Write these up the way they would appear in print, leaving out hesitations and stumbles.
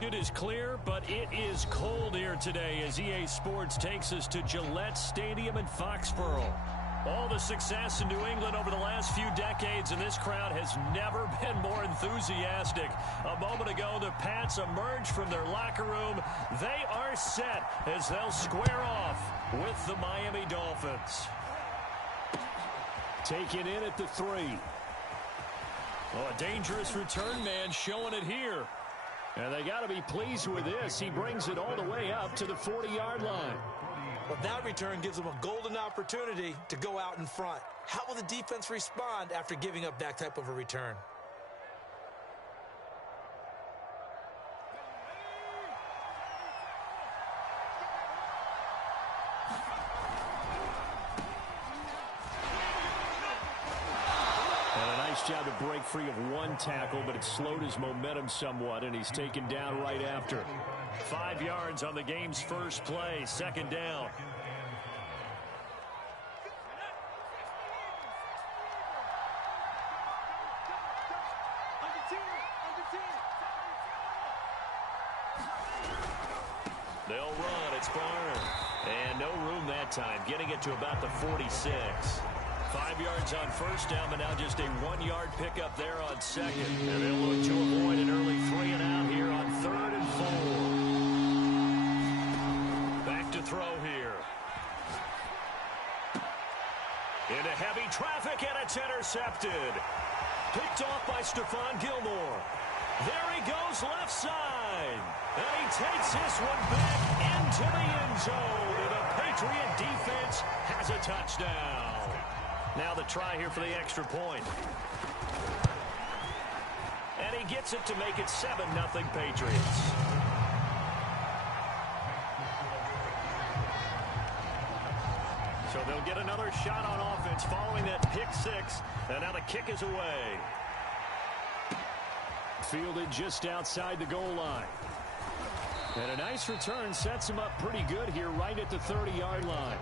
It is clear, but it is cold here today as EA Sports takes us to Gillette Stadium in Foxborough. All the success in New England over the last few decades, and this crowd has never been more enthusiastic. A moment ago, the Pats emerged from their locker room. They are set as they'll square off with the Miami Dolphins. Taken in at the 3. Oh, a dangerous return man showing it here. And they got to be pleased with this. He brings it all the way up to the 40-yard line. But that return gives them a golden opportunity to go out in front. How will the defense respond after giving up that type of a return? Job to break free of one tackle, but it slowed his momentum somewhat, and he's taken down right after. 5 yards on the game's first play, second down. They'll run. It's Barner. And no room that time, getting it to about the 46. 5 yards on first down, but now just a 1-yard pickup there on second. And they'll look to avoid an early 3 and out here on 3rd and 4. Back to throw here. Into heavy traffic, and it's intercepted. Picked off by Stephon Gilmore. There he goes left side. And he takes this one back into the end zone. And the Patriot defense has a touchdown. Now the try here for the extra point. And he gets it to make it 7-0 Patriots. So they'll get another shot on offense following that pick 6. And now the kick is away. Fielded just outside the goal line. And a nice return sets him up pretty good here right at the 30-yard line.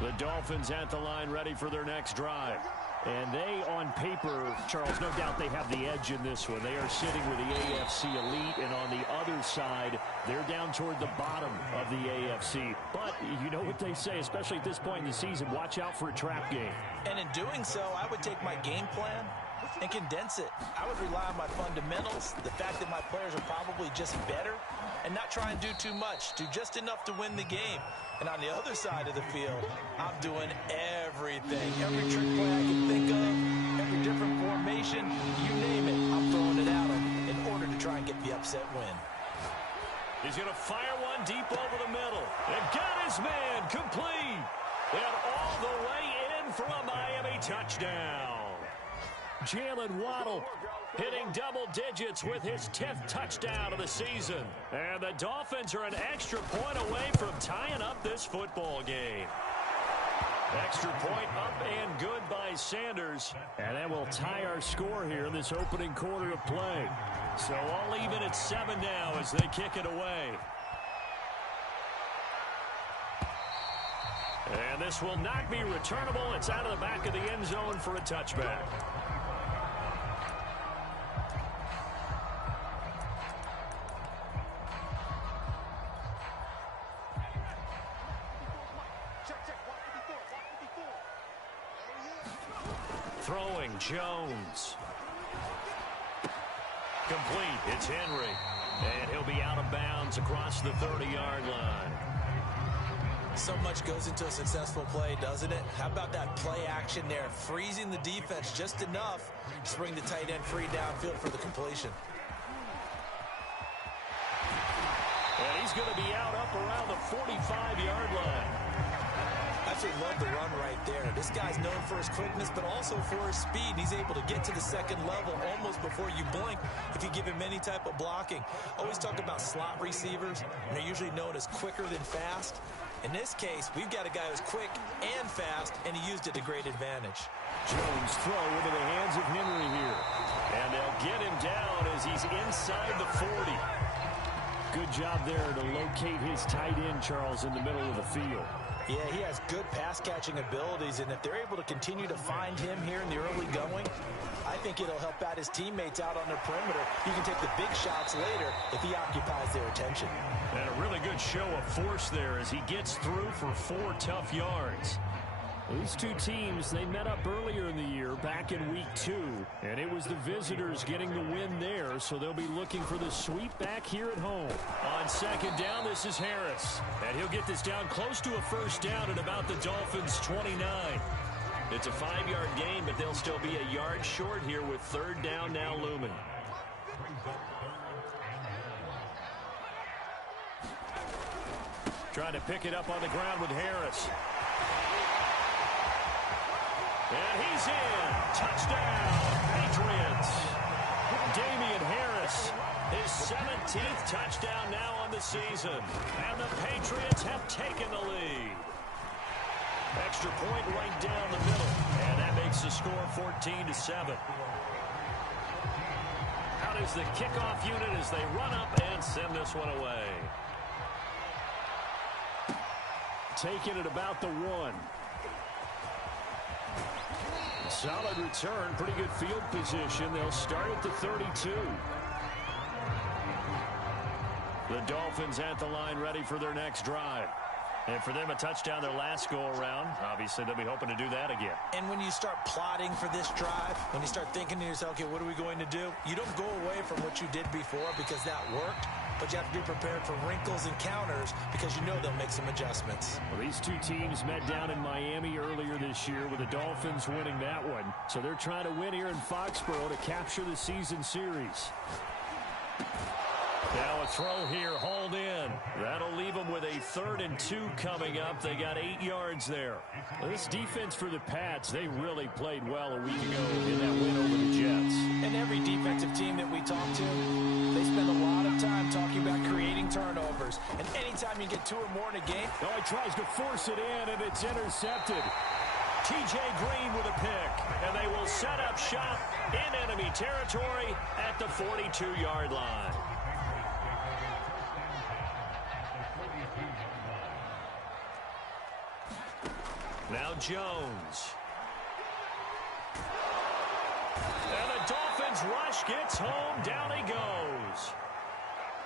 The Dolphins at the line ready for their next drive. And they, on paper, Charles, no doubt they have the edge in this one. They are sitting with the AFC elite, and on the other side, they're down toward the bottom of the AFC. But you know what they say, especially at this point in the season, watch out for a trap game. And in doing so, I would take my game plan and condense it. I would rely on my fundamentals, the fact that my players are probably just better, and not try and do too much, do just enough to win the game. And on the other side of the field, I'm doing everything. Every trick play I can think of, every different formation, you name it, I'm throwing it at them in order to try and get the upset win. He's going to fire one deep over the middle. And got his man complete. And all the way in for a Miami touchdown. Jalen Waddle hitting double digits with his 10th touchdown of the season. And the Dolphins are an extra point away from tying up this football game. Extra point up and good by Sanders. And that will tie our score here in this opening quarter of play. So all even at 7 now as they kick it away. And this will not be returnable. It's out of the back of the end zone for a touchback. Throwing Jones. Complete. It's Henry. And he'll be out of bounds across the 30-yard line. So much goes into a successful play, doesn't it? How about that play action there? Freezing the defense just enough to bring the tight end free downfield for the completion. And he's going to be out up around the 45-yard line. I absolutely love the run right there. This guy's known for his quickness, but also for his speed. He's able to get to the second level almost before you blink if you give him any type of blocking. Always talk about slot receivers, and they're usually known as quicker than fast. In this case, we've got a guy who's quick and fast, and he used it to great advantage. Jones throw into the hands of Henry here. And they'll get him down as he's inside the 40. Good job there to locate his tight end, Charles, in the middle of the field. Yeah, he has good pass-catching abilities, and if they're able to continue to find him here in the early going, I think it'll help out his teammates out on the perimeter. You can take the big shots later if he occupies their attention. And a really good show of force there as he gets through for 4 tough yards. These two teams, they met up earlier in the year, back in week 2, and it was the visitors getting the win there, so they'll be looking for the sweep back here at home. On second down, this is Harris, and he'll get this down close to a first down at about the Dolphins' 29. It's a 5-yard gain, but they'll still be a yard short here with third down now looming. Trying to pick it up on the ground with Harris. And he's in. Touchdown, Patriots. Damian Harris, his 17th touchdown now on the season. And the Patriots have taken the lead. Extra point right down the middle. And that makes the score 14-7. Out is the kickoff unit as they run up and send this one away. Taking it about the 1. Solid return, pretty good field position. They'll start at the 32. The Dolphins at the line ready for their next drive. And for them, a touchdown their last go-around. Obviously, they'll be hoping to do that again. And when you start plotting for this drive, when you start thinking to yourself, okay, what are we going to do? You don't go away from what you did before because that worked. But you have to be prepared for wrinkles and counters because you know they'll make some adjustments. Well, these two teams met down in Miami earlier this year with the Dolphins winning that one. So they're trying to win here in Foxborough to capture the season series. Now a throw here, hauled in. That'll leave them with a 3rd and 2 coming up. They got 8 yards there. This defense for the Pats, they really played well a week ago in that win over the Jets. And every defensive team that we talk to, they spend a lot of time talking about creating turnovers. And anytime you get 2 or more in a game. Oh, he tries to force it in, and it's intercepted. T.J. Green with a pick, and they will set up shop in enemy territory at the 42-yard line. Now Jones. And the Dolphins rush gets home. Down he goes.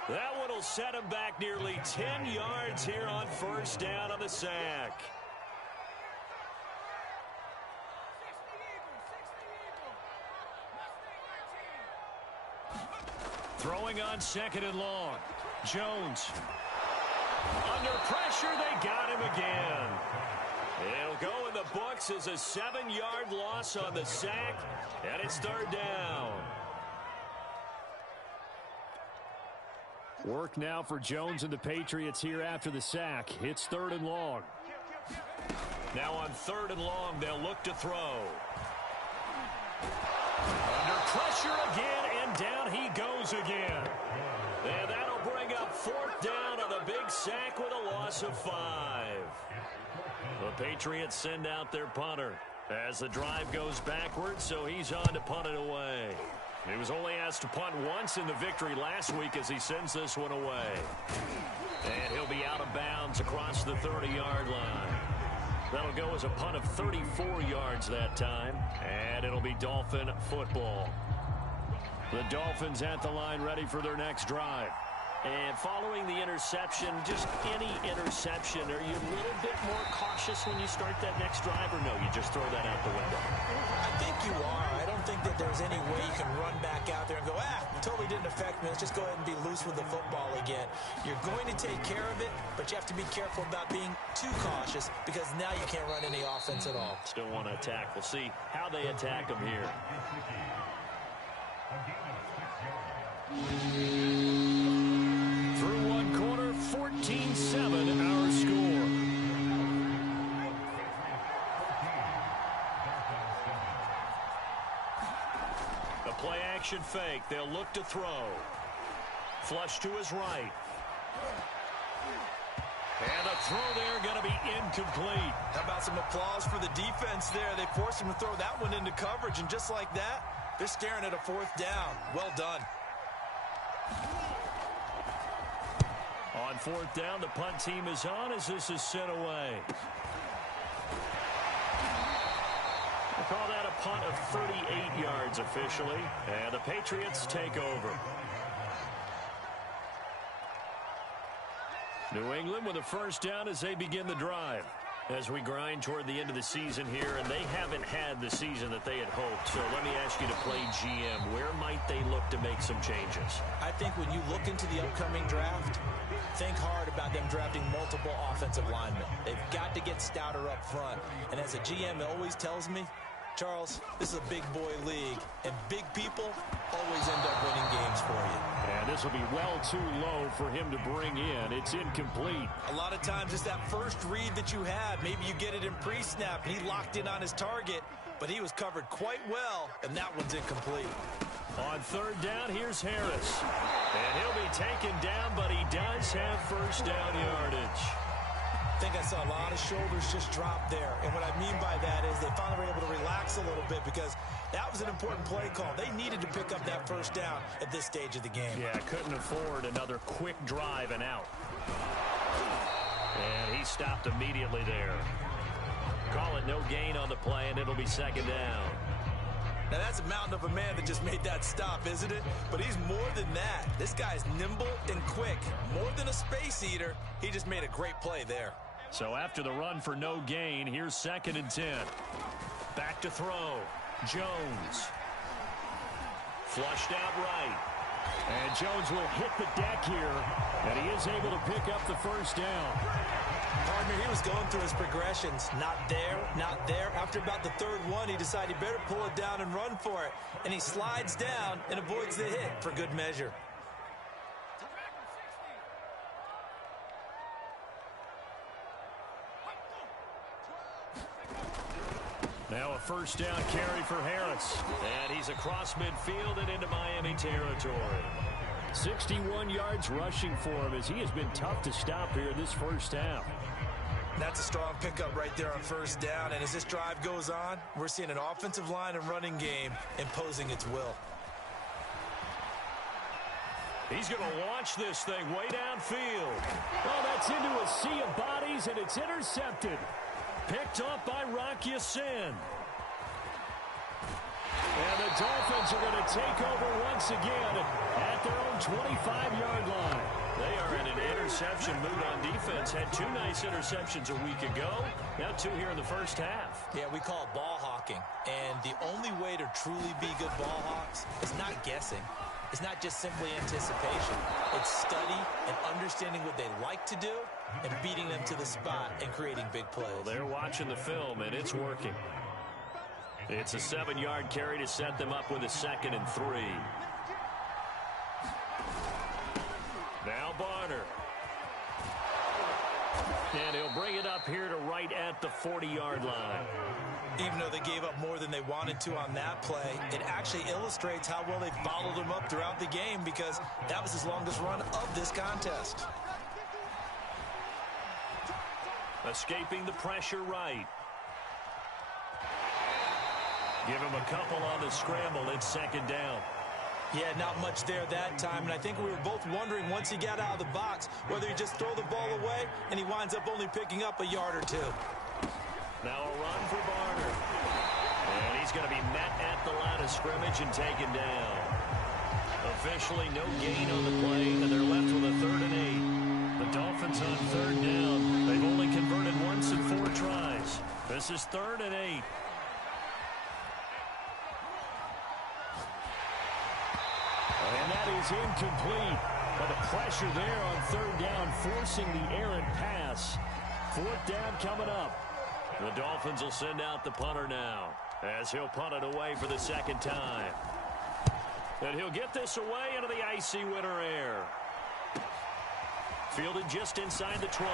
That one will set him back nearly 10 yards here on first down on the sack. Throwing on 2nd and long. Jones. Under pressure, they got him again. It'll go in the books as a 7-yard loss on the sack, and it's 3rd down. Work now for Jones and the Patriots here after the sack. It's 3rd and long. Now on 3rd and long, they'll look to throw. Under pressure again, and down he goes again. And that'll bring up 4th down on the big sack with a loss of 5. The Patriots send out their punter as the drive goes backwards, so he's on to punt it away. He was only asked to punt once in the victory last week as he sends this one away. And he'll be out of bounds across the 30-yard line. That'll go as a punt of 34 yards that time, and it'll be Dolphin football. The Dolphins at the line ready for their next drive. And following the interception, just any interception, are you a little bit more cautious when you start that next drive, or no, you just throw that out the window? I think you are. I don't think that there's any way you can run back out there and go, totally didn't affect me. Let's just go ahead and be loose with the football again. You're going to take care of it, but you have to be careful about being too cautious because now you can't run any offense at all. Still want to attack. We'll see how they attack them here. Through one quarter, 14-7 our score. The play action fake. They'll look to throw. Flush to his right. And a throw there going to be incomplete. How about some applause for the defense there? They forced him to throw that one into coverage, and just like that, they're staring at a 4th down. Well done. On fourth down, the punt team is on as this is sent away. We'll call that a punt of 38 yards officially, and the Patriots take over. New England with a first down as they begin the drive. As we grind toward the end of the season here, and they haven't had the season that they had hoped. So let me ask you to play GM. Where might they look to make some changes? I think when you look into the upcoming draft, think hard about them drafting multiple offensive linemen. They've got to get stouter up front. And as a GM always tells me, Charles, this is a big boy league, and big people always end up winning games for you. And this will be well too low for him to bring in. It's incomplete. A lot of times it's that first read that you have. Maybe you get it in pre-snap, and he locked in on his target, but he was covered quite well, and that one's incomplete. On third down, here's Harris. And he'll be taken down, but he does have first down yardage. I think I saw a lot of shoulders just drop there. And what I mean by that is they finally were able to relax a little bit because that was an important play call. They needed to pick up that first down at this stage of the game. Yeah, couldn't afford another quick drive and out. And he stopped immediately there. Call it no gain on the play, and it'll be second down. Now, that's a mountain of a man that just made that stop, isn't it? But he's more than that. This guy's nimble and quick. More than a space eater, he just made a great play there. So after the run for no gain, here's 2nd and 10. Back to throw. Jones. Flushed out right. And Jones will hit the deck here. And he is able to pick up the first down. Partner, he was going through his progressions. Not there, not there. After about the third one, he decided he better pull it down and run for it. And he slides down and avoids the hit for good measure. Now a first down carry for Harris. And he's across midfield and into Miami territory. 61 yards rushing for him as he has been tough to stop here this first half. That's a strong pickup right there on first down. And as this drive goes on, we're seeing an offensive line and running game imposing its will. He's going to launch this thing way downfield. Oh, that's into a sea of bodies, and it's intercepted. Picked off by Rock Ya-Sin. And the Dolphins are going to take over once again at their own 25-yard line. They are in an interception mood on defense. Had 2 nice interceptions a week ago. Now 2 here in the first half. Yeah, we call it ball hawking. And the only way to truly be good ball hawks is not guessing. It's not just simply anticipation. It's study and understanding what they like to do and beating them to the spot and creating big plays. Well, they're watching the film, and it's working. It's a 7-yard carry to set them up with a 2nd and 3. Now Barner. And he'll bring it up here to right at the 40-yard line. Even though they gave up more than they wanted to on that play, it actually illustrates how well they followed him up throughout the game because that was his longest run of this contest. Escaping the pressure right. Give him a couple on the scramble. It's 2nd down. Yeah, not much there that time, and I think we were both wondering once he got out of the box whether he just throw the ball away and he winds up only picking up a yard or 2. Now a run for Barner. And he's going to be met at the line of scrimmage and taken down. Officially no gain on the play, and they're left with a 3rd and 8. The Dolphins on 3rd down. They've only converted once in 4 tries. This is 3rd and 8. And that is incomplete. But the pressure there on 3rd down, forcing the errant pass. 4th down coming up. The Dolphins will send out the punter now as he'll punt it away for the 2nd time. And he'll get this away into the icy winter air. Fielded just inside the 20.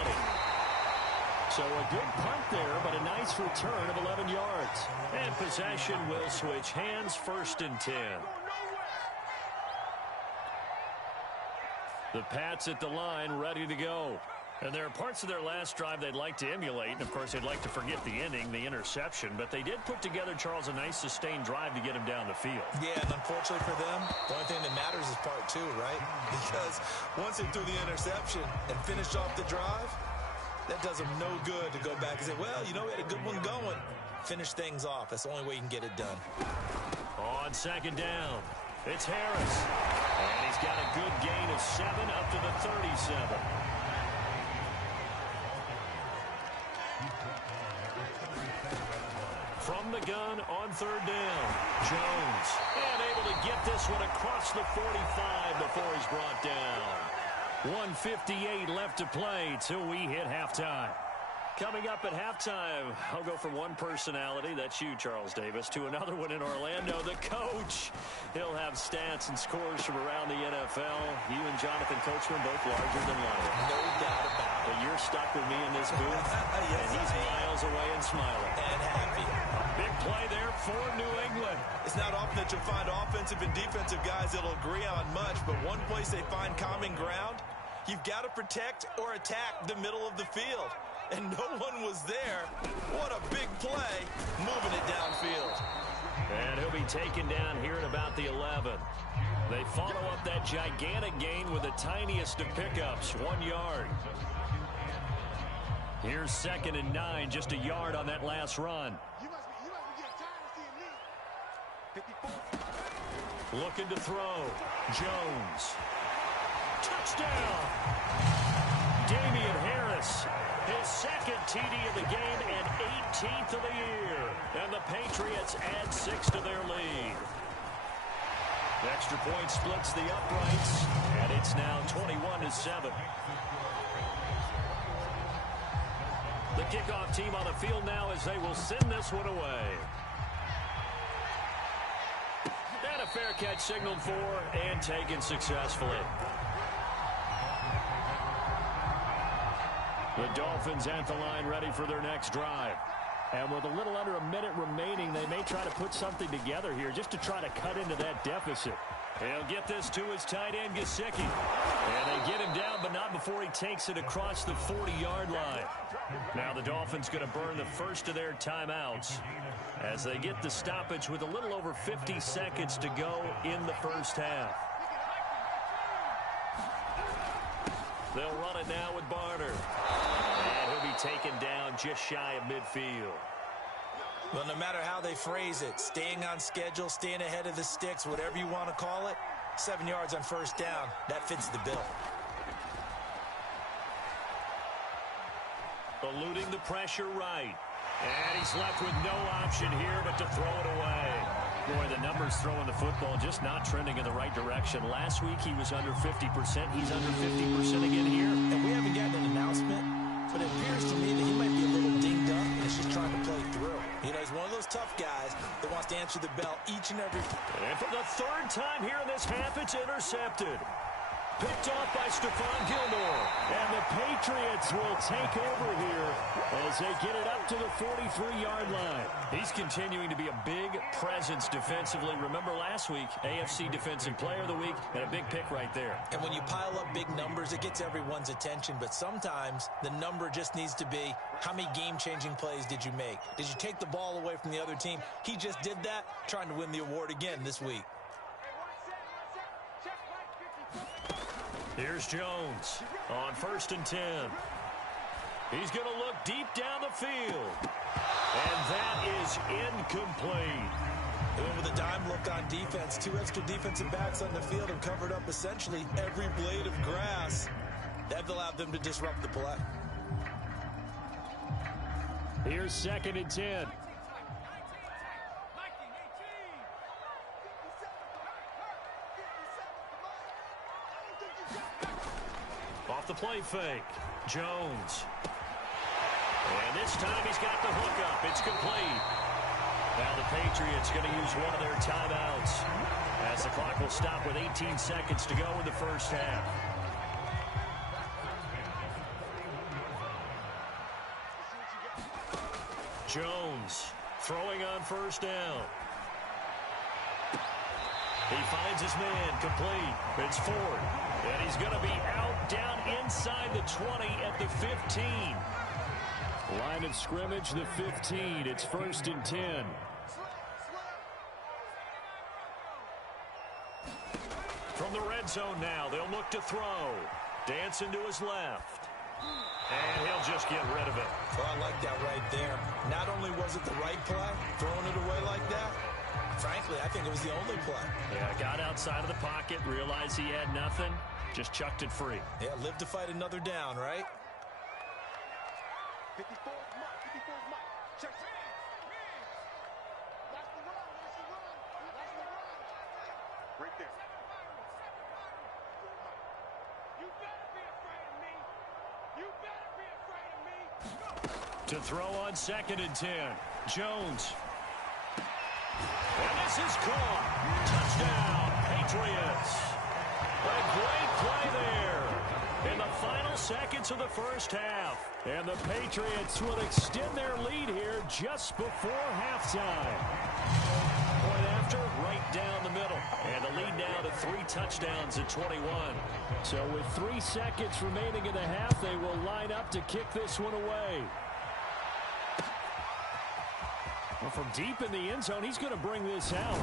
So a good punt there, but a nice return of 11 yards. And possession will switch hands, 1st and 10. The Pats at the line, ready to go. And there are parts of their last drive they'd like to emulate. And, of course, they'd like to forget the ending, the interception. But they did put together, Charles, a nice sustained drive to get him down the field. Yeah, and unfortunately for them, the only thing that matters is part two, right? Because once they threw the interception and finished off the drive, that does them no good to go back and say, well, you know, we had a good one going. Finish things off. That's the only way you can get it done. On second down, it's Harris. And he's got a good gain of 7 up to the 37. From the gun on third down, Jones. And able to get this one across the 45 before he's brought down. 1:58 left to play till we hit halftime. Coming up at halftime, I'll go from one personality, that's you, Charles Davis, to another one in Orlando, the coach. He'll have stats and scores from around the NFL. You and Jonathan Coachman both larger than life. No doubt about it. But you're stuck with me in this booth, yes, and he's miles away and smiling. And happy. Big play there for New England. It's not often that you'll find offensive and defensive guys that'll agree on much, but one place they find common ground, you've got to protect or attack the middle of the field. And no one was there. What a big play, moving it downfield. And he'll be taken down here at about the 11. They follow up that gigantic gain with the tiniest of pickups, 1 yard. Here's 2nd and 9, just a yard on that last run. Looking to throw. Jones. Touchdown. Damian Harris. His 2nd TD of the game and 18th of the year. And the Patriots add 6 to their lead. The extra point splits the uprights, and it's now 21-7. The kickoff team on the field now as they will send this one away. And a fair catch signaled for and taken successfully. The Dolphins at the line ready for their next drive. And with a little under a minute remaining, they may try to put something together here just to try to cut into that deficit. He'll get this to his tight end, Gesicki. And they get him down, but not before he takes it across the 40-yard line. Now the Dolphins going to burn the first of their timeouts as they get the stoppage with a little over 50 seconds to go in the first half. They'll run it now with Barner. And he'll be taken down just shy of midfield. Well, no matter how they phrase it, staying on schedule, staying ahead of the sticks, whatever you want to call it, 7 yards on first down, that fits the bill. Eluding the pressure right. And he's left with no option here but to throw it away. Boy, the numbers throwing the football just not trending in the right direction. Last week he was under 50%. He's under 50% again here. And we haven't gotten an announcement, but it appears to me that he might be a little dinged up and is just trying to play through. You know, he's one of those tough guys that wants to answer the bell each and every... And for the 3rd time here in this half, it's intercepted. Picked off by Stephon Gilmore. And the Patriots will take over here as they get it up to the 43-yard line. He's continuing to be a big presence defensively. Remember last week, AFC Defensive Player of the Week, and a big pick right there. And when you pile up big numbers, it gets everyone's attention. But sometimes the number just needs to be, how many game-changing plays did you make? Did you take the ball away from the other team? He just did that, trying to win the award again this week. Here's Jones on 1st and 10. He's going to look deep down the field. And that is incomplete. And with a dime look on defense, 2 extra defensive backs on the field and covered up essentially every blade of grass. That allowed them to disrupt the play. Here's 2nd and 10. Off the play fake. Jones. And this time he's got the hook up. It's complete. Now the Patriots going to use one of their timeouts as the clock will stop with 18 seconds to go in the first half. Jones throwing on 1st down. He finds his man complete. It's Ford. And he's going to be out down inside the 20 at the 15. Line of scrimmage, the 15. It's 1st and 10. From the red zone now, they'll look to throw. Dancing to his left. And he'll just get rid of it. Well, I like that right there. Not only was it the right play, throwing it away like that, frankly, I think it was the only play. Yeah, got outside of the pocket, realized he had nothing, just chucked it free. Yeah, live to fight another down, right? 54 is Mike. 54 is Mike. Check. Watch the run. Watch the run. Watch the run. Right there. You better be afraid of me. You better be afraid of me. To throw on 2nd and 10. Jones. And this is caught. Touchdown, Patriots. A great play there in the final seconds of the first half. And the Patriots will extend their lead here just before halftime. Point after, right down the middle. And the lead now to 3 touchdowns at 21. So with 3 seconds remaining in the half, they will line up to kick this one away. Well, from deep in the end zone, he's going to bring this out.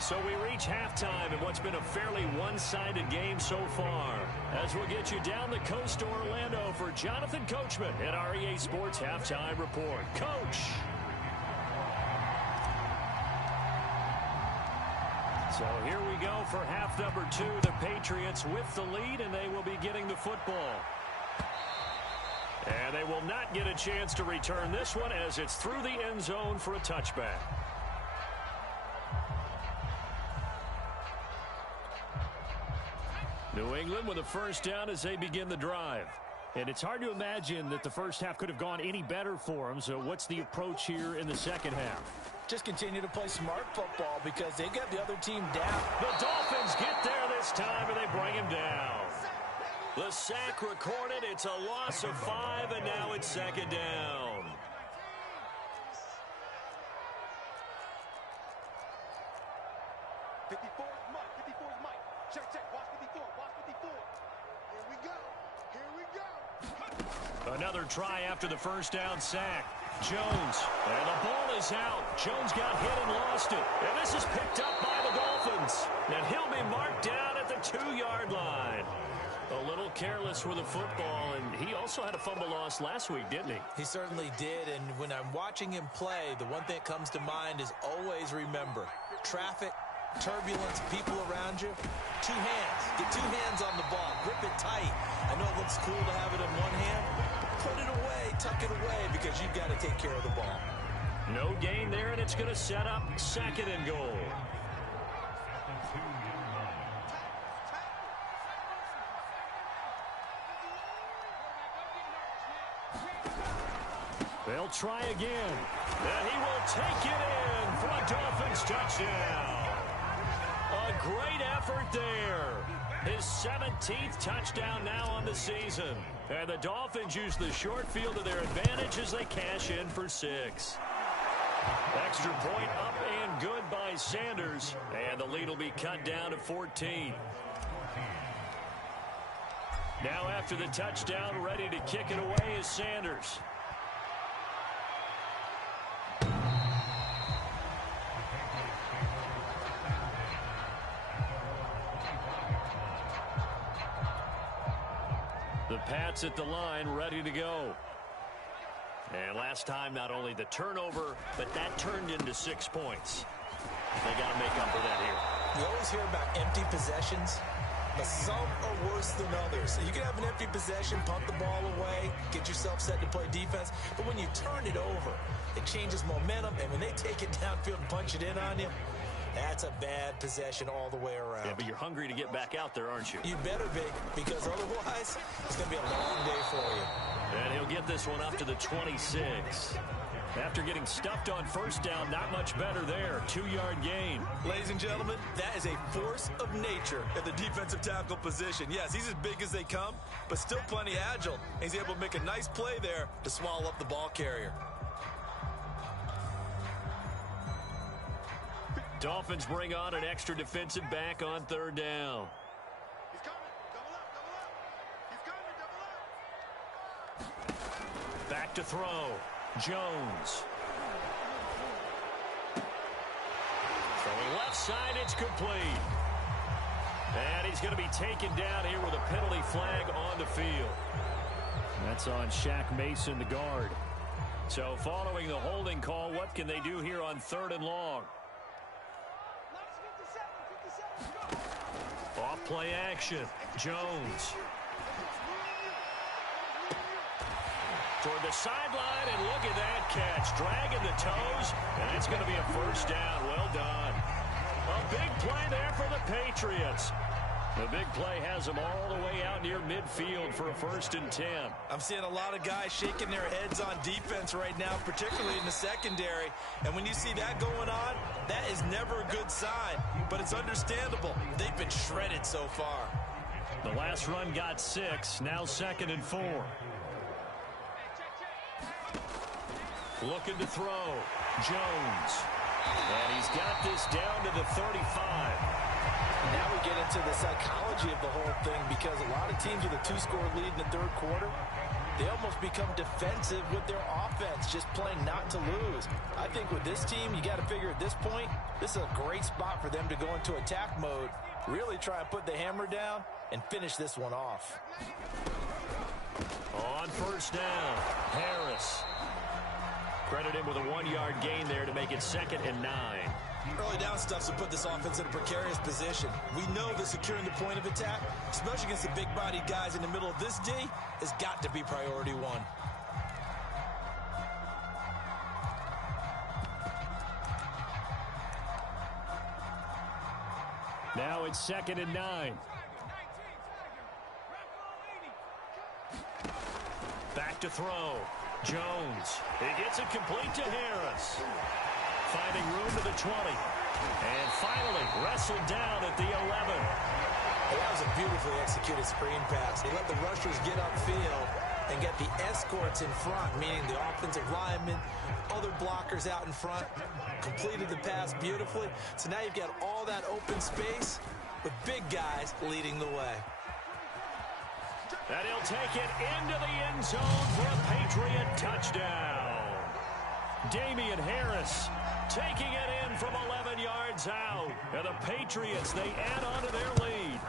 So we reach halftime in what's been a fairly one-sided game so far. As we'll get you down the coast to Orlando for Jonathan Coachman at our EA Sports Halftime Report. Coach. So here we go for half number 2. The Patriots with the lead, and they will be getting the football. And they will not get a chance to return this one as it's through the end zone for a touchback. New England with a first down as they begin the drive. And it's hard to imagine that the first half could have gone any better for them. So what's the approach here in the second half? Just continue to play smart football because they got the other team down. The Dolphins get there this time, and they bring him down. The sack recorded. It's a loss of 5, and now it's 2nd down. Check. Watch 54. Watch 54. Here we go. Here we go. Another try after the first down sack. Jones. And the ball is out. Jones got hit and lost it. And this is picked up by the Dolphins. And he'll be marked down at the 2-yard line. A little careless with the football, and he also had a fumble loss last week, didn't he? He certainly did, and when I'm watching him play, the one thing that comes to mind is always remember, traffic, turbulence, people around you, 2 hands. Get 2 hands on the ball. Grip it tight. I know it looks cool to have it in one hand. Put it away, tuck it away, because you've got to take care of the ball. No gain there, and it's going to set up 2nd and goal. They'll try again. And he will take it in for a Dolphins touchdown. A great effort there. His 17th touchdown now on the season. And the Dolphins use the short field to their advantage as they cash in for 6. Extra point up and good by Sanders. And the lead will be cut down to 14. Now after the touchdown, ready to kick it away is Sanders. The Pats at the line, ready to go. And last time, not only the turnover, but that turned into 6 points. They got to make up for that here. You always hear about empty possessions, but some are worse than others. You can have an empty possession, punt the ball away, get yourself set to play defense, but when you turn it over, it changes momentum, and when they take it downfield and punch it in on you, that's a bad possession all the way around. Yeah, but you're hungry to get back out there, aren't you? You better be, because otherwise, it's going to be a long day for you. And he'll get this one up to the 26. After getting stuffed on first down, not much better there. 2-yard gain. Ladies and gentlemen, that is a force of nature at the defensive tackle position. Yes, he's as big as they come, but still plenty agile. He's able to make a nice play there to swallow up the ball carrier. Dolphins bring on an extra defensive back on third down. He's coming. Double up, double up. He's coming, double up. Back to throw. Jones. Throwing left side, it's complete. And he's going to be taken down here with a penalty flag on the field. That's on Shaq Mason, the guard. So following the holding call, what can they do here on third and long? Off play action. Jones. Toward the sideline, and look at that catch. Dragging the toes, and it's going to be a first down. Well done. A big play there for the Patriots. The big play has them all the way out near midfield for a 1st and 10. I'm seeing a lot of guys shaking their heads on defense right now, particularly in the secondary. And when you see that going on, that is never a good sign. But it's understandable. They've been shredded so far. The last run got 6. Now 2nd and 4. Looking to throw. Jones. And he's got this down to the 35. Now we get into the psychology of the whole thing, because a lot of teams with a 2-score lead in the third quarter, they almost become defensive with their offense, just playing not to lose. I think with this team, you got to figure at this point, this is a great spot for them to go into attack mode, really try and put the hammer down and finish this one off. On first down, Harris. Credit him with a 1-yard gain there to make it 2nd and 9. Early down stuff to put this offense in a precarious position. We know that securing the point of attack, especially against the big-bodied guys in the middle of this D, has got to be priority one. Now it's 2nd and 9. Back to throw. Jones. He gets it complete to Harris. Finding room to the 20. And finally wrestled down at the 11. Hey, that was a beautifully executed screen pass. They let the rushers get upfield and get the escorts in front, meaning the offensive linemen, other blockers out in front, completed the pass beautifully. So now you've got all that open space with big guys leading the way. And he'll take it into the end zone for a Patriot touchdown. Damian Harris taking it in from 11 yards out. And the Patriots, they add on to their lead.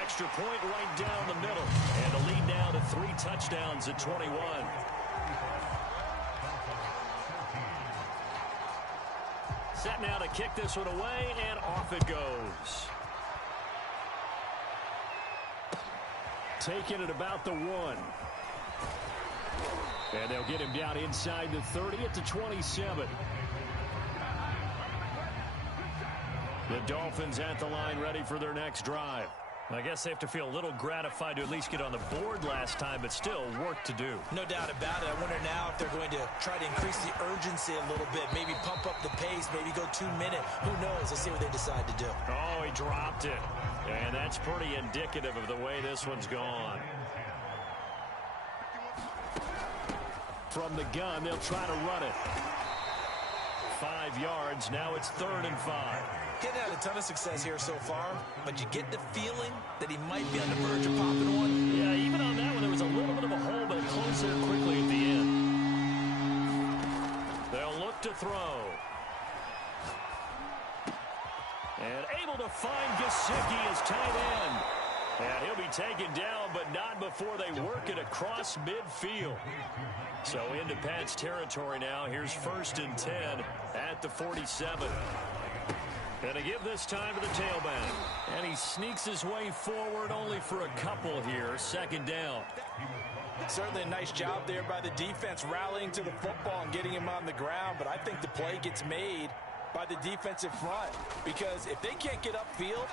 Extra point right down the middle. And the lead now to 3 touchdowns at 21. Set now to kick this one away, and off it goes. Taking it about the 1. And they'll get him down inside the 30 at the 27. The Dolphins at the line ready for their next drive. I guess they have to feel a little gratified to at least get on the board last time, but still work to do. No doubt about it. I wonder now if they're going to try to increase the urgency a little bit, maybe pump up the pace, maybe go 2-minute. Who knows? Let's see what they decide to do. Oh, he dropped it. And that's pretty indicative of the way this one's gone. From the gun, they'll try to run it. 5 yards. Now it's 3rd and 5. Getting had a ton of success here so far, but you get the feeling that he might be on the verge of popping one. Yeah, even on that one, there was a little bit of a hole, but it closed there quickly at the end. They'll look to throw. And able to find Gesicki as tight end. And he'll be taken down, but not before they work it across midfield. So into Pat's territory now. Here's 1st and 10 at the 47. And to give this time to the tailback. And he sneaks his way forward only for a couple here. 2nd down. Certainly a nice job there by the defense rallying to the football and getting him on the ground. But I think the play gets made by the defensive front. Because if they can't get upfield,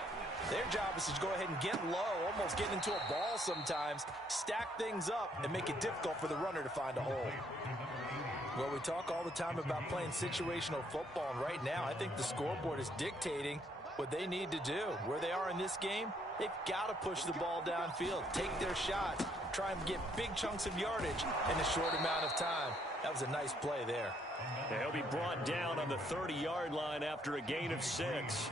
their job is to go ahead and get low, almost get into a ball sometimes, stack things up, and make it difficult for the runner to find a hole. Well, we talk all the time about playing situational football, and right now I think the scoreboard is dictating what they need to do. Where they are in this game, they've got to push the ball downfield, take their shots, try and get big chunks of yardage in a short amount of time. That was a nice play there. He'll be brought down on the 30-yard line after a gain of 6.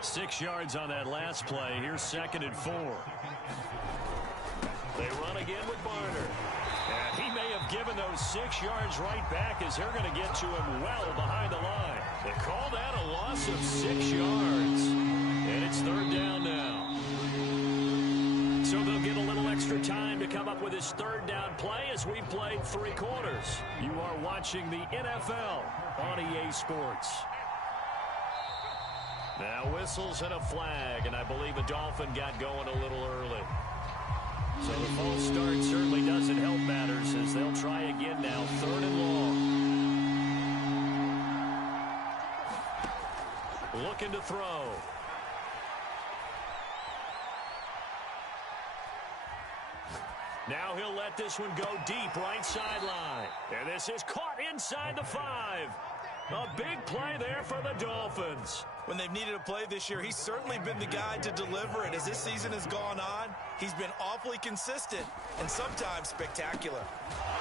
6 yards on that last play. Here's 2nd and 4. They run again with Barner. And he may have given those 6 yards right back as they're going to get to him well behind the line. They call that a loss of 6 yards. And it's 3rd down now. So they'll get a little extra time to come up with his 3rd down play as we played 3 quarters. You are watching the NFL on EA Sports. Now whistles and a flag, and I believe a Dolphin got going a little early. So the false start certainly doesn't help matters as they'll try again now, 3rd and long. Looking to throw. Now he'll let this one go deep right sideline. And this is caught inside the 5. A big play there for the Dolphins. When they've needed a play this year, he's certainly been the guy to deliver it. As this season has gone on, he's been awfully consistent and sometimes spectacular.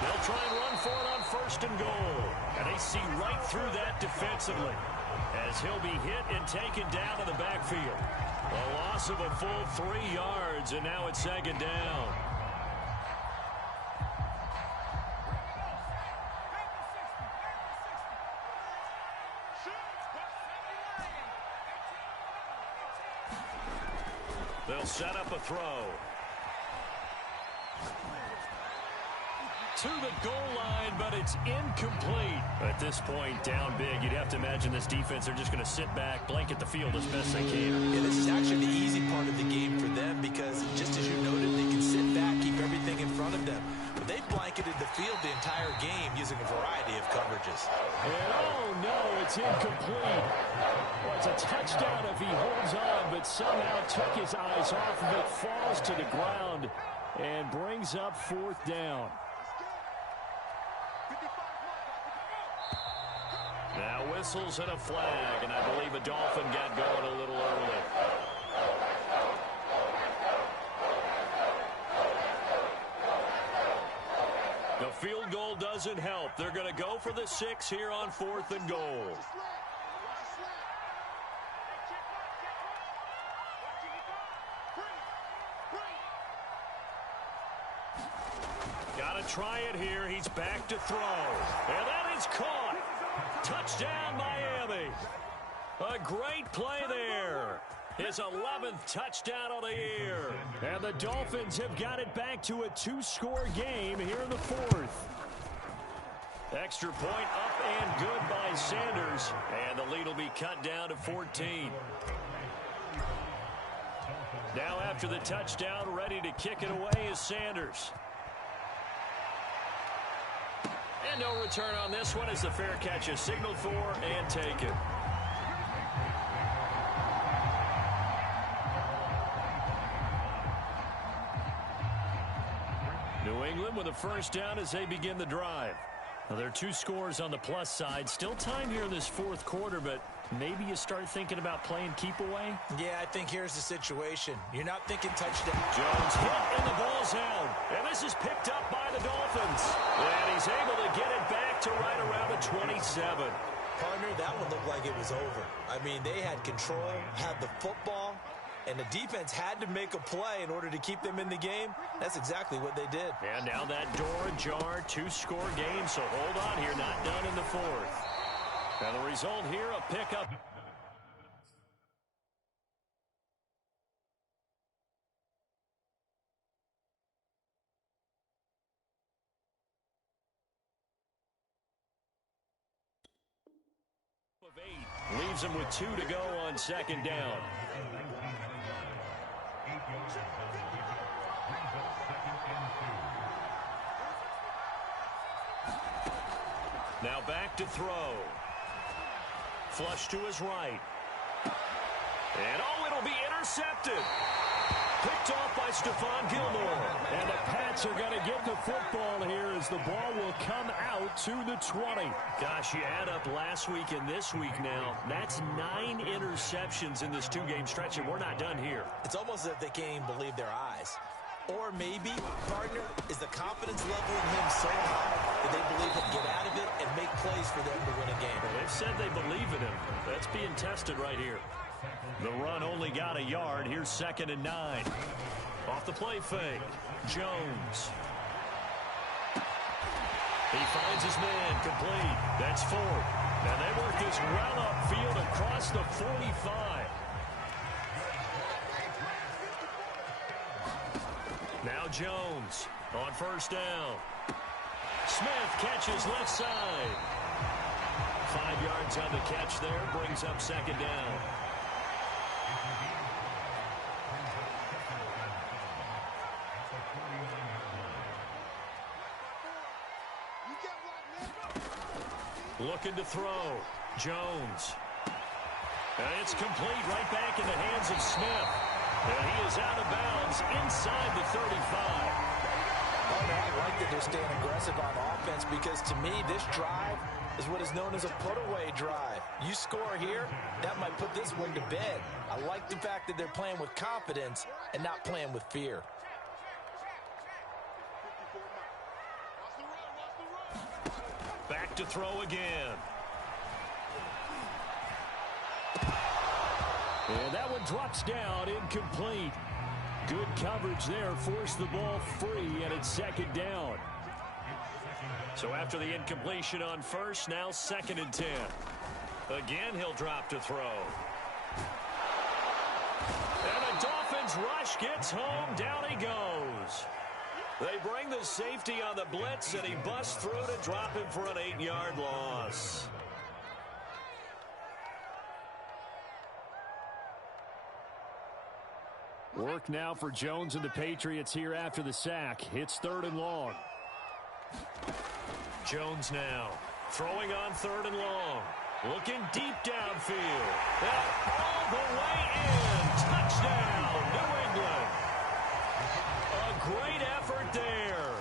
They'll try and run for it on 1st and goal. And they see right through that defensively as he'll be hit and taken down in the backfield. A loss of a full 3 yards, and now it's 2nd down. They'll set up a throw. To the goal line, but it's incomplete. At this point, down big, you'd have to imagine this defense, they're just going to sit back, blanket the field as best they can. Yeah, this is actually the easy part of the game for them because, just as you noted, they can sit back, keep everything in front of them. But they blanketed the field the entire game using a variety of coverages. And oh no, it's incomplete. Well, it's a touchdown if he holds on, but somehow took his eyes off of it, falls to the ground, and brings up 4th down. Now whistles and a flag, and I believe a Dolphin got going a little early. The field goal doesn't help. They're going to go for the 6 here on 4th and goal. Got to try it here. He's back to throw. And that is caught. Touchdown, Miami. A great play there. His 11th touchdown of the year. And the Dolphins have got it back to a 2-score game here in the 4th. Extra point up and good by Sanders. And the lead will be cut down to 14. Now after the touchdown, ready to kick it away is Sanders. And no return on this one as the fair catch is signaled for and taken. New England with a 1st down as they begin the drive. Now, there are 2 scores on the plus side. Still time here in this 4th quarter, but maybe you start thinking about playing keep away? Yeah, I think here's the situation. You're not thinking touchdown. Jones hit, and the ball's out. And this is picked up by the Dolphins. And he's able to get it back to right around the 27. Partner, that one looked like it was over. I mean, they had control, had the football, and the defense had to make a play in order to keep them in the game. That's exactly what they did. And now that door ajar, 2-score game, so hold on here, not done in the 4th. And the result here, a pickup. Of 8 leaves him with 2 to go on 2nd down. Now back to throw. Flush to his right. And oh, it'll be intercepted. Picked off by Stephon Gilmore. And the Pats are going to get the football here as the ball will come out to the 20. Gosh, you add up last week and this week now. That's 9 interceptions in this 2-game stretch, and we're not done here. It's almost as if they can't even believe their eyes. Or maybe, partner, is the confidence level in him so high that they believe he'll get out said they believe in him. That's being tested right here. The run only got a yard. Here's 2nd and 9. Off the play fake. Jones. He finds his man complete. That's 4th. And they work this well upfield across the 45. Now Jones on 1st down. Smith catches left side. 5 yards on the catch there. Brings up 2nd down. Looking to throw. Jones. And it's complete right back in the hands of Smith. And he is out of bounds inside the 35. I like that they're staying aggressive on offense because, to me, this drive is what is known as a put-away drive. You score here, that might put this one to bed. I like the fact that they're playing with confidence and not playing with fear. Back to throw again. And that one drops down, incomplete. Good coverage there, forced the ball free, and it's 2nd down. So after the incompletion on 1st, now 2nd and 10. Again, he'll drop to throw. And the Dolphins rush gets home, down he goes. They bring the safety on the blitz, and he busts through to drop him for an 8-yard loss. Work now for Jones and the Patriots here after the sack. It's 3rd and long. Jones now throwing on 3rd and long. Looking deep downfield. And all the way in. Touchdown, New England. A great effort there.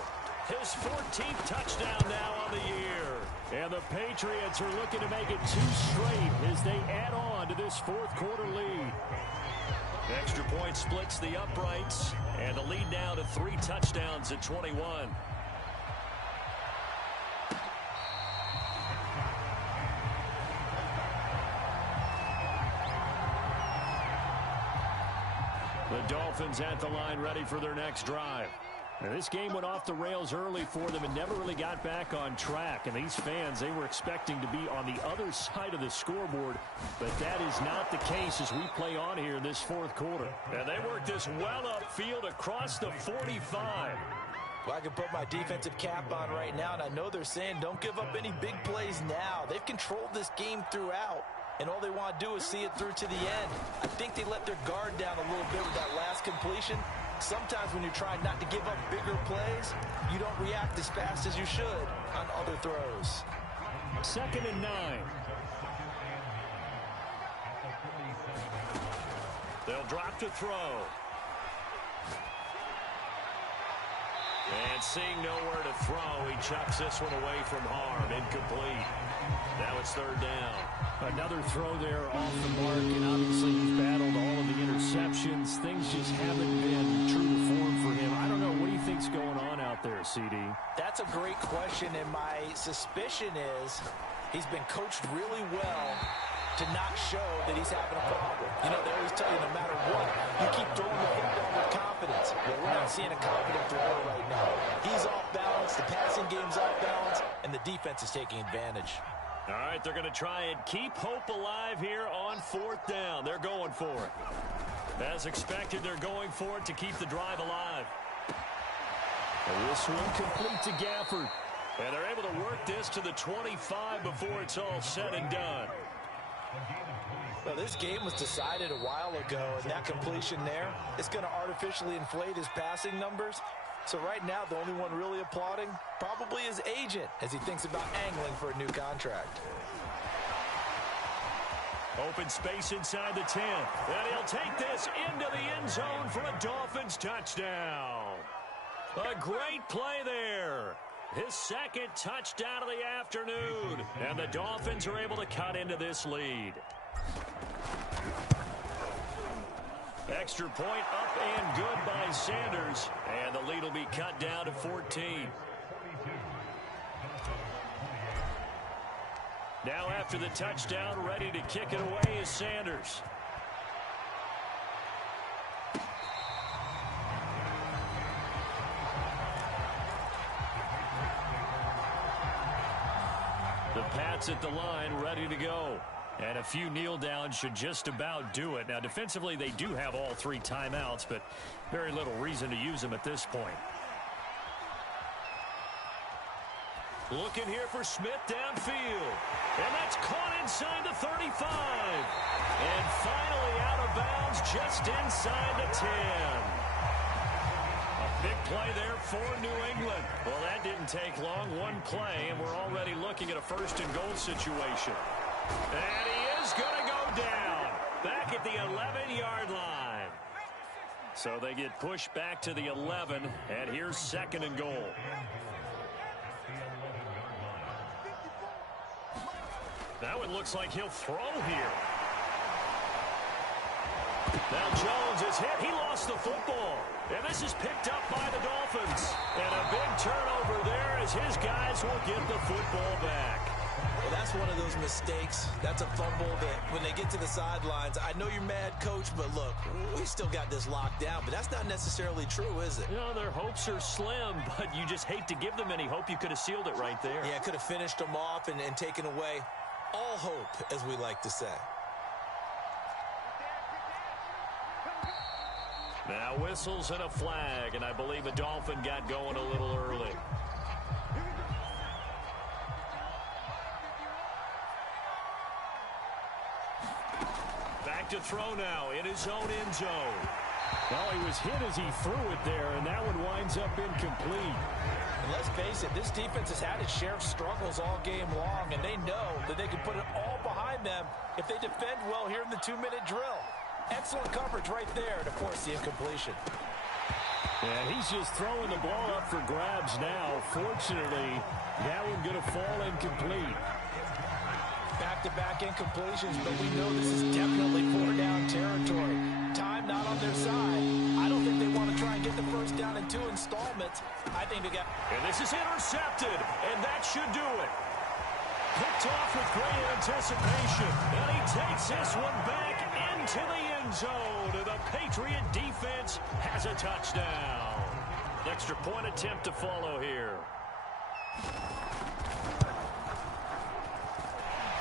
His 14th touchdown now on the year. And the Patriots are looking to make it 2 straight as they add on to this 4th quarter lead. Extra point splits the uprights, and the lead now to 3 touchdowns at 21. The Dolphins at the line ready for their next drive. Now, this game went off the rails early for them and never really got back on track. And these fans, they were expecting to be on the other side of the scoreboard. But that is not the case as we play on here in this 4th quarter. And they work this well upfield across the 45. Well, I can put my defensive cap on right now, and I know they're saying don't give up any big plays now. They've controlled this game throughout, and all they want to do is see it through to the end. I think they let their guard down a little bit with that last completion. Sometimes when you're trying not to give up bigger plays, you don't react as fast as you should on other throws. 2nd and 9. They'll drop to throw. And seeing nowhere to throw, he chucks this one away from harm. Incomplete. Now it's 3rd down. Another throw there off the mark, and obviously he's battled all of the interceptions. Things just haven't been true to form for him. I don't know. What do you think's going on out there, CD? That's a great question, and my suspicion is he's been coached really well to not show that he's having a problem. You know, they always tell you no matter what, you keep throwing the football with confidence. Well, we're not seeing a confident thrower right now. He's off balance, the passing game's off balance, and the defense is taking advantage. All right, they're going to try and keep hope alive here on 4th down. They're going for it. As expected, they're going for it to keep the drive alive. And this one complete to Gafford. And they're able to work this to the 25 before it's all said and done. Well, this game was decided a while ago, and that completion there is going to artificially inflate his passing numbers. So right now, the only one really applauding probably his agent as he thinks about angling for a new contract. Open space inside the 10. And he'll take this into the end zone for a Dolphins touchdown. A great play there. His 2nd touchdown of the afternoon. And the Dolphins are able to cut into this lead. Extra point up and good by Sanders. And the lead will be cut down to 14. Now after the touchdown, ready to kick it away is Sanders. The Pats at the line, ready to go. And a few kneel downs should just about do it. Now, defensively, they do have all 3 timeouts, but very little reason to use them at this point. Looking here for Smith downfield. And that's caught inside the 35. And finally out of bounds just inside the 10. Big play there for New England. Well, that didn't take long. One play, and we're already looking at a first-and-goal situation. And he is going to go down back at the 11-yard line. So they get pushed back to the 11, and here's 2nd and goal. That one looks like he'll throw here. Now Jones is hit. He lost the football. And this is picked up by the Dolphins. And a big turnover there as his guys will get the football back. Well, that's one of those mistakes. That's a fumble that when they get to the sidelines, I know you're mad, Coach, but look, we still got this locked down. But that's not necessarily true, is it? You know, their hopes are slim, but you just hate to give them any hope. You could have sealed it right there. Yeah, could have finished them off and taken away all hope, as we like to say. Now whistles and a flag, and I believe a Dolphin got going a little early. Back to throw now in his own end zone. Well, he was hit as he threw it there, and that one winds up incomplete. And let's face it, this defense has had its share of struggles all game long, and they know that they can put it all behind them if they defend well here in the 2-minute drill. Excellent coverage right there to force the incompletion. Yeah, he's just throwing the ball up for grabs now. Fortunately, that one going to fall incomplete. Back-to-back incompletions, but we know this is definitely 4-down territory. Time not on their side. I don't think they want to try and get the first down in 2 installments. I think they got... And this is intercepted, and that should do it. Picked off with great anticipation, and he takes this one back into the end zone. The Patriot defense has a touchdown. Extra point attempt to follow here.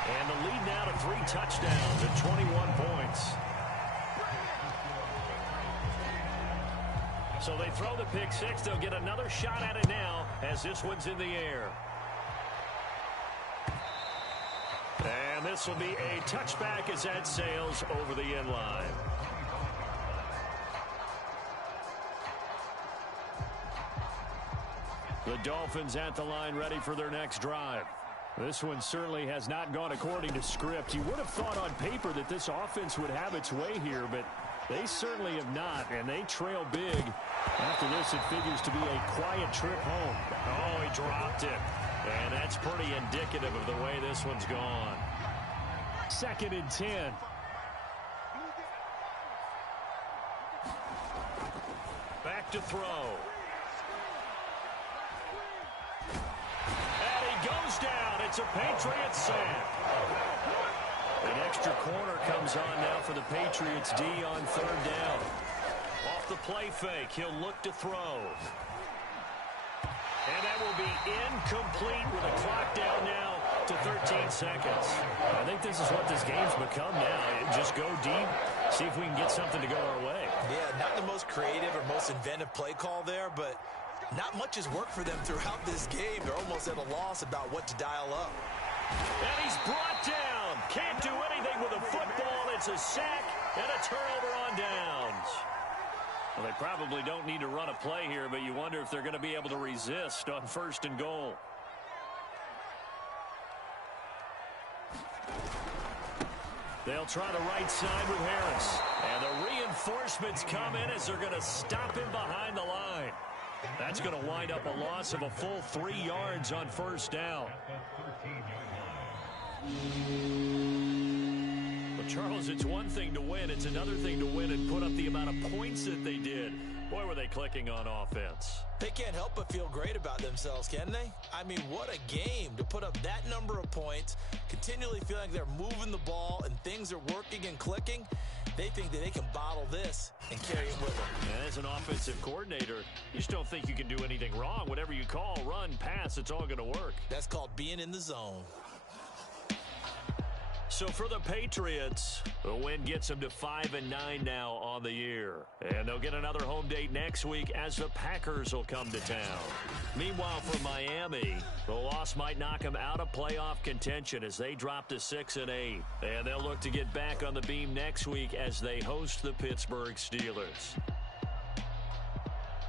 And the lead now to 3 touchdowns and 21 points. So they throw the pick 6. They'll get another shot at it now as this one's in the air. And this will be a touchback as that sails over the end line. The Dolphins at the line ready for their next drive. This one certainly has not gone according to script. You would have thought on paper that this offense would have its way here, but they certainly have not, and they trail big. After this, it figures to be a quiet trip home. Oh, he dropped it. And that's pretty indicative of the way this one's gone. 2nd and 10. Back to throw. And he goes down. It's a Patriots sack. An extra corner comes on now for the Patriots D on 3rd down. Off the play fake, he'll look to throw. And that will be incomplete with a clock down now to 13 seconds. I think this is what this game's become now. Just go deep, see if we can get something to go our way. Yeah, not the most creative or most inventive play call there, but not much has worked for them throughout this game. They're almost at a loss about what to dial up. And he's brought down. Can't do anything with a football. It's a sack and a turnover on downs. Well, they probably don't need to run a play here, but you wonder if they're going to be able to resist on 1st and goal. They'll try the right side with Harris. And the reinforcements come in as they're going to stop him behind the line. That's going to wind up a loss of a full 3 yards on 1st down. Well, Charles, it's one thing to win. It's another thing to win and put up the amount of points that they did. Boy, were they clicking on offense. They can't help but feel great about themselves, can they? I mean, what a game to put up that number of points, continually feel like they're moving the ball and things are working and clicking. They think that they can bottle this and carry it with them. And as an offensive coordinator, you just don't think you can do anything wrong. Whatever you call, run, pass, it's all going to work. That's called being in the zone. So for the Patriots, the win gets them to 5-9 now on the year. And they'll get another home date next week as the Packers will come to town. Meanwhile, for Miami, the loss might knock them out of playoff contention as they drop to 6-8. And they'll look to get back on the beam next week as they host the Pittsburgh Steelers.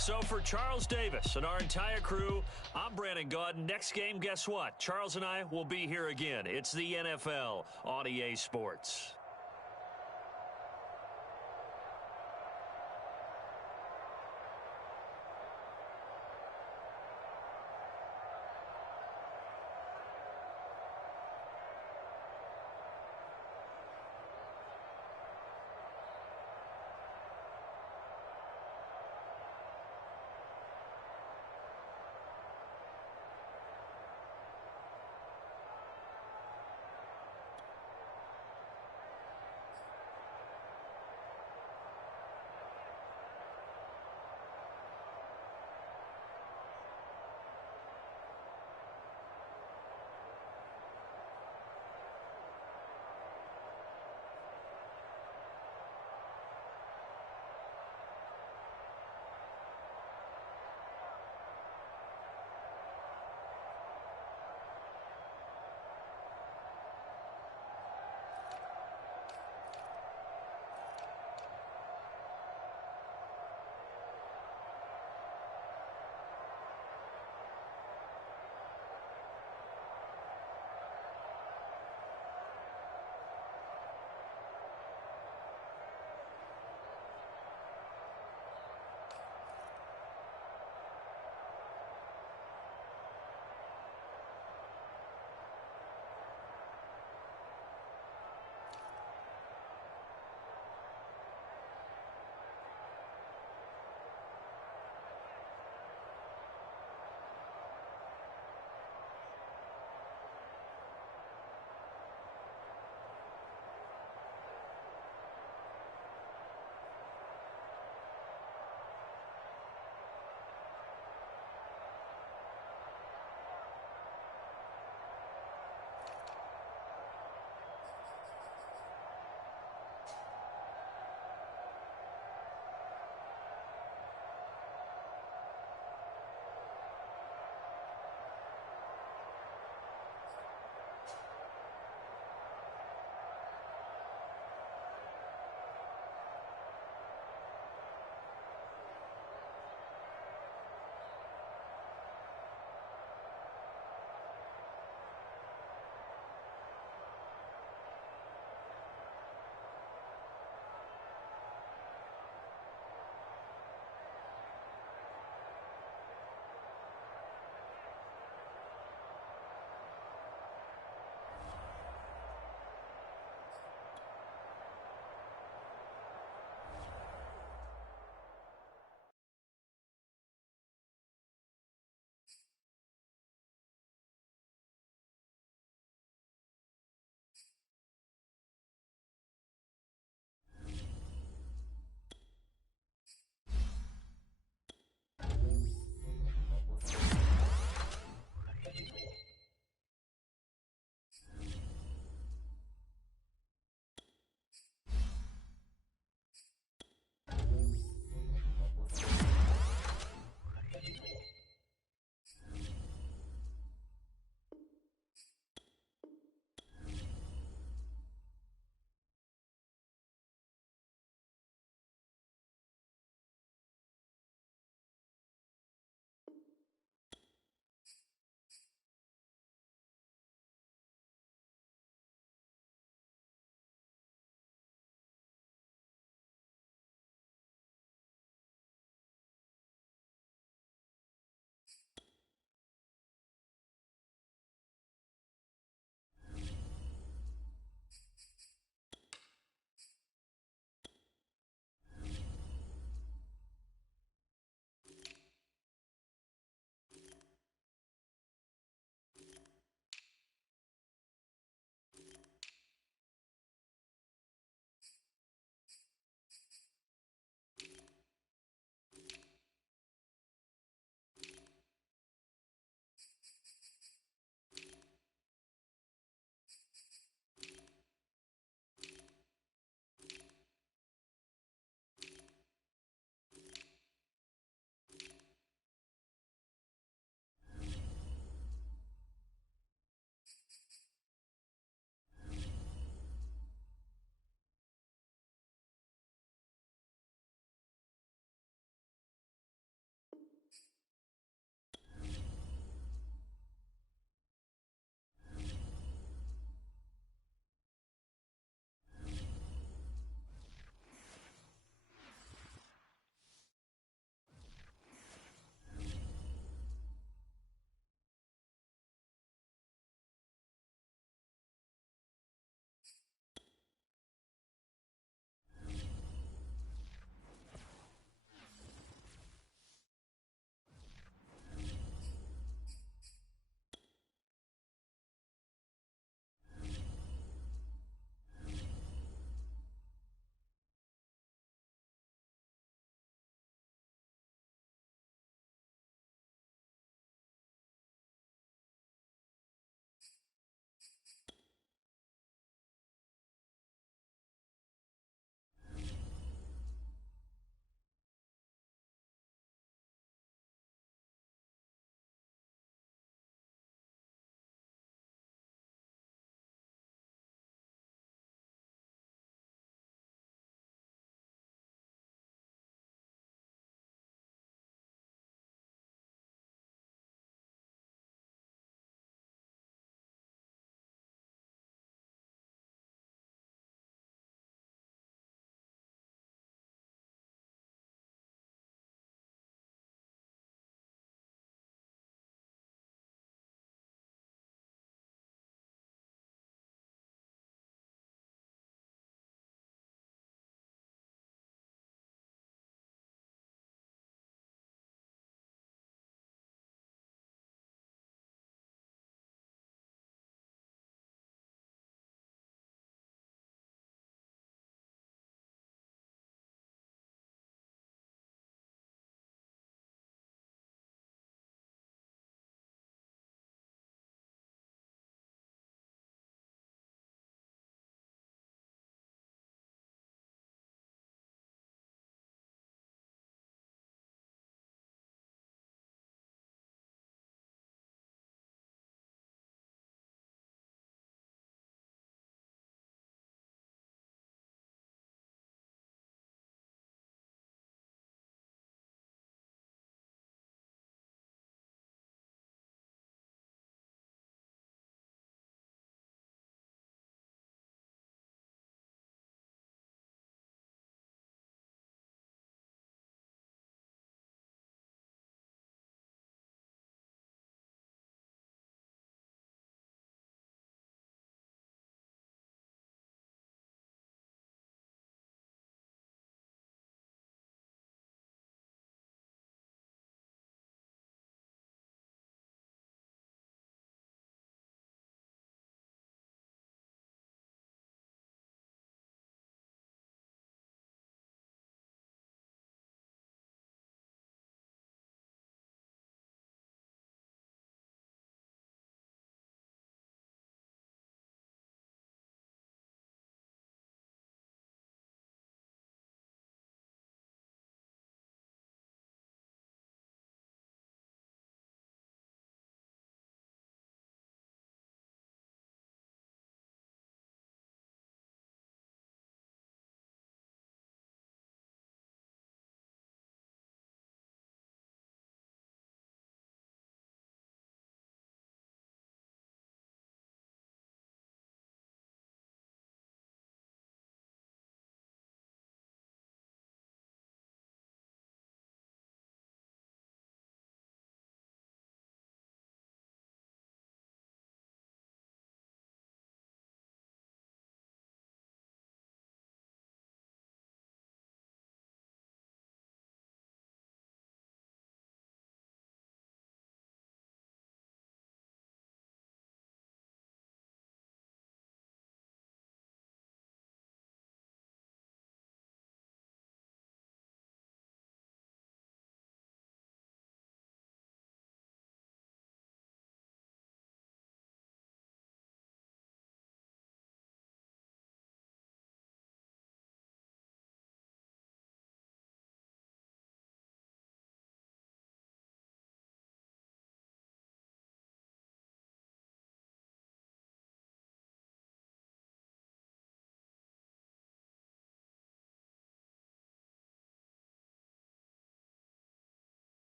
So for Charles Davis and our entire crew, I'm Brandon Gaudin. Next game, guess what? Charles and I will be here again. It's the NFL on EA Sports.